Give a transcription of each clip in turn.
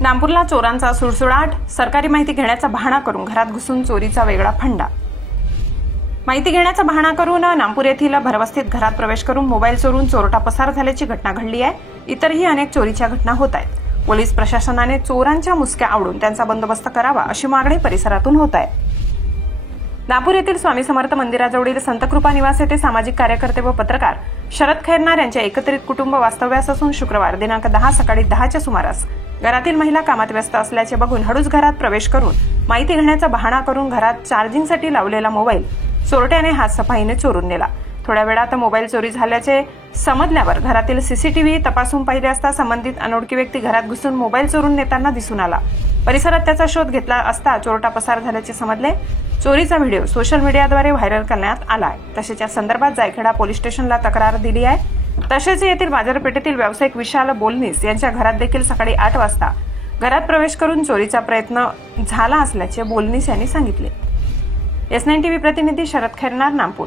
नागपूरला चोरांचा सुळसुळाट, सरकारी माहिती घेण्याचा बहाणा करून घरात घुसून चोरीचा वेगळा फंडा। माहिती घेण्याचा बहाणा करून नागपूर येथील भरवस्तीत घरात प्रवेश करून मोबाईल चोरून चोरटा पसार झाल्याची घटना घडली आहे। इतरही अनेक चोरीच्या घटना होत आहेत। पोलीस प्रशासनाने चोरांच्या मुसक्या आवळून त्यांचा बंदोबस्त करावा अशी मागणी परिसरातून होत आहे। नागपूर येथील स्वामी समर्थ मंदिराजवळील संतकृपा निवास येथे सामाजिक कार्यकर्ते व पत्रकार शरद खैरनार यांचे एकत्रित कुटुंब वास्तव्यास असून शुक्रवार दिनांक 10 सकाळी 10च्या सुमारास घरातील महिला कामात व्यस्त असल्याचे बघून हळूच घरात प्रवेश करून माहिती घेण्याचा बहाणा करून घरात चार्जिंगसाठी लावलेला मोबाईल चोरट्याने हातसफाईने चोरून नेला। थोड्या वेळात मोबाईल चोरी झाल्याचे समजल्यावर घरातील सीसीटीव्ही तपासून पाहिले असता संबंधित अनोळखी व्यक्ती घरात घुसून मोबाईल चोरून नेताना दिसून आला। परिसरात त्याचा शोध घेतला असता चोरटा पसार झाल्याचे समजले। चोरीचा व्हिडिओ सोशल मीडियाद्वारे व्हायरल करण्यात आला आहे। तसेच या संदर्भात जायखेडा पोलीस स्टेशनला तक्रार दिली आहे। तसेच येथील बाजारपेठेतील व्यावसायिक विशाल बोलनीस यांच्या घरात देखील सकाळी 8 वाजता घरात प्रवेश करून चोरीचा प्रयत्न झाला असल्याचे बोलनीस यांनी सांगितले। S9 टीव्ही प्रतिनिधी शरद खैरनार, नागपूर।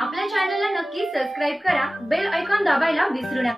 आपल्या चॅनलला नक्की सबस्क्राइब करा, बेल आयकॉन दाबायला विसरू नका।